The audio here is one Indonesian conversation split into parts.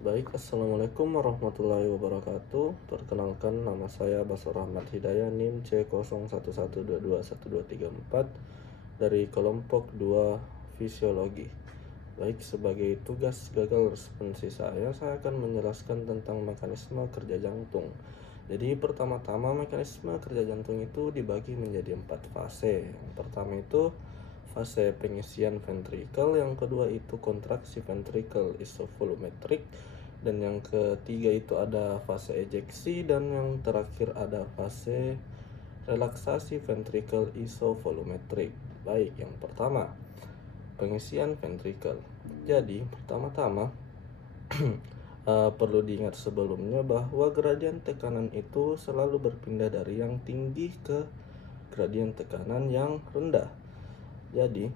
Baik, Assalamualaikum warahmatullahi wabarakatuh. Perkenalkan, nama saya Basur Rahmat Hidayah, NIM C0112212234 dari kelompok 2 Fisiologi. Baik, sebagai tugas gagal responsi saya akan menjelaskan tentang mekanisme kerja jantung. Jadi pertama-tama mekanisme kerja jantung itu dibagi menjadi 4 fase. Yang pertama itu fase pengisian ventrikel, yang kedua itu kontraksi ventrikel isovolumetrik, dan yang ketiga itu ada fase ejeksi, dan yang terakhir ada fase relaksasi ventrikel isovolumetrik. Baik, yang pertama pengisian ventrikel. Jadi pertama-tama perlu diingat sebelumnya bahwa gradien tekanan itu selalu berpindah dari yang tinggi ke gradien tekanan yang rendah. Jadi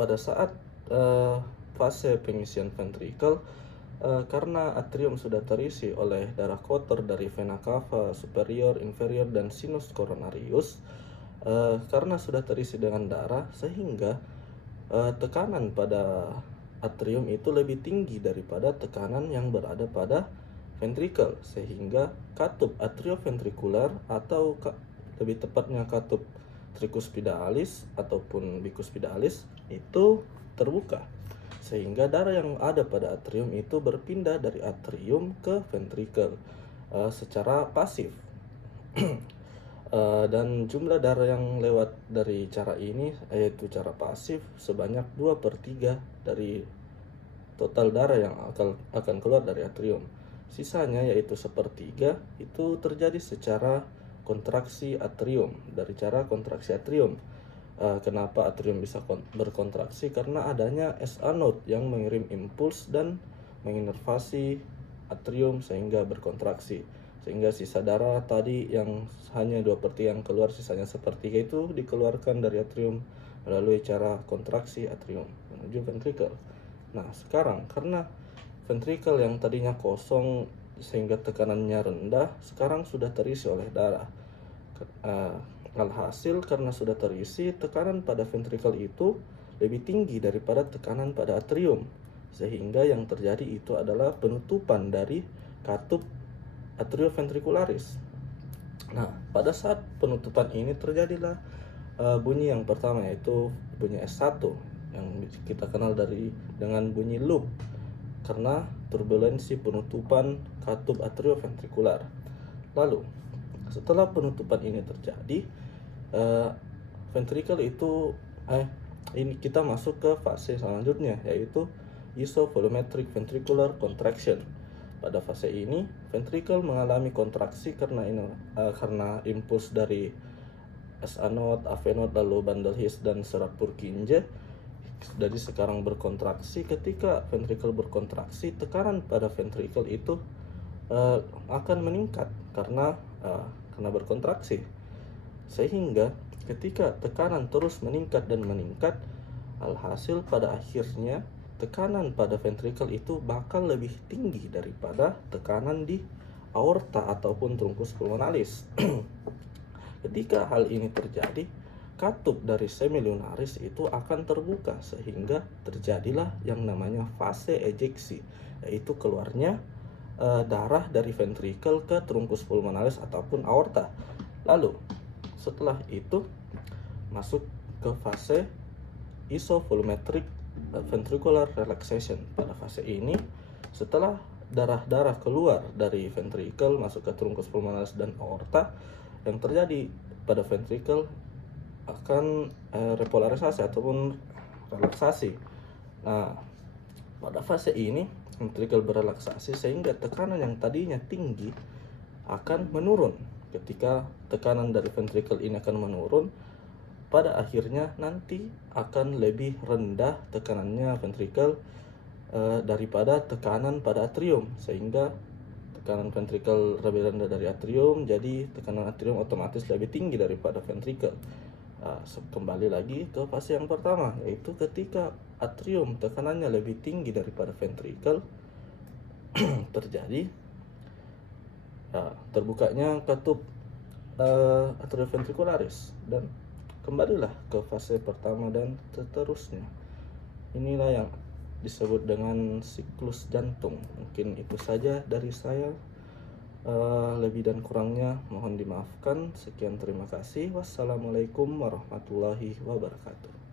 pada saat fase pengisian ventrikel, karena atrium sudah terisi oleh darah kotor dari vena cava superior, inferior, dan sinus coronarius, karena sudah terisi dengan darah, sehingga tekanan pada atrium itu lebih tinggi daripada tekanan yang berada pada ventrikel, sehingga katup atrioventrikular atau lebih tepatnya katup tricuspidalis ataupun bicuspidalis itu terbuka, sehingga darah yang ada pada atrium itu berpindah dari atrium ke ventrikel secara pasif. Dan jumlah darah yang lewat dari cara ini, yaitu cara pasif, sebanyak 2/3 dari total darah yang akan keluar dari atrium. Sisanya, yaitu 1/3, itu terjadi secara kontraksi atrium, dari cara kontraksi atrium. Kenapa atrium bisa berkontraksi? Karena adanya SA node yang mengirim impuls dan menginervasi atrium sehingga berkontraksi, sehingga sisa darah tadi yang hanya 2/3 yang keluar, sisanya 1/3 itu dikeluarkan dari atrium melalui cara kontraksi atrium menuju ventrikel. Nah, sekarang karena ventrikel yang tadinya kosong sehingga tekanannya rendah, sekarang sudah terisi oleh darah. Alhasil, karena sudah terisi, tekanan pada ventrikel itu lebih tinggi daripada tekanan pada atrium, sehingga yang terjadi itu adalah penutupan dari katup atrioventricularis. Nah, pada saat penutupan ini terjadilah bunyi yang pertama, yaitu bunyi S1 yang kita kenal dengan bunyi loop, karena turbulensi penutupan katup atrioventrikular. Lalu setelah penutupan ini terjadi, ventrikel itu ini kita masuk ke fase selanjutnya, yaitu isovolumetric ventricular contraction. Pada fase ini ventrikel mengalami kontraksi karena impuls dari SA node, AV node, lalu bundle His dan serat Purkinje. Jadi sekarang berkontraksi. Ketika ventrikel berkontraksi, tekanan pada ventrikel itu akan meningkat karena berkontraksi, sehingga ketika tekanan terus meningkat dan meningkat, alhasil pada akhirnya tekanan pada ventrikel itu bakal lebih tinggi daripada tekanan di aorta ataupun trunkus pulmonalis. Ketika hal ini terjadi, katup dari semilunaris itu akan terbuka, sehingga terjadilah yang namanya fase ejeksi, yaitu keluarnya darah dari ventrikel ke trunkus pulmonalis ataupun aorta. Lalu setelah itu masuk ke fase isovolumetric ventricular relaxation. Pada fase ini, setelah darah-darah keluar dari ventrikel masuk ke trunkus pulmonalis dan aorta, yang terjadi pada ventrikel akan repolarisasi ataupun relaksasi. Nah, pada fase ini ventrikel berelaksasi sehingga tekanan yang tadinya tinggi akan menurun. Ketika tekanan dari ventrikel ini akan menurun, pada akhirnya nanti akan lebih rendah tekanannya ventrikel daripada tekanan pada atrium, sehingga tekanan ventrikel lebih rendah dari atrium, jadi tekanan atrium otomatis lebih tinggi daripada ventrikel. Kembali lagi ke fase yang pertama, yaitu ketika atrium tekanannya lebih tinggi daripada ventrikel, terjadi terbukanya katup atrioventricularis, dan kembalilah ke fase pertama dan seterusnya. Inilah yang disebut dengan siklus jantung. Mungkin itu saja dari saya. Lebih dan kurangnya mohon dimaafkan. Sekian, terima kasih. Wassalamualaikum warahmatullahi wabarakatuh.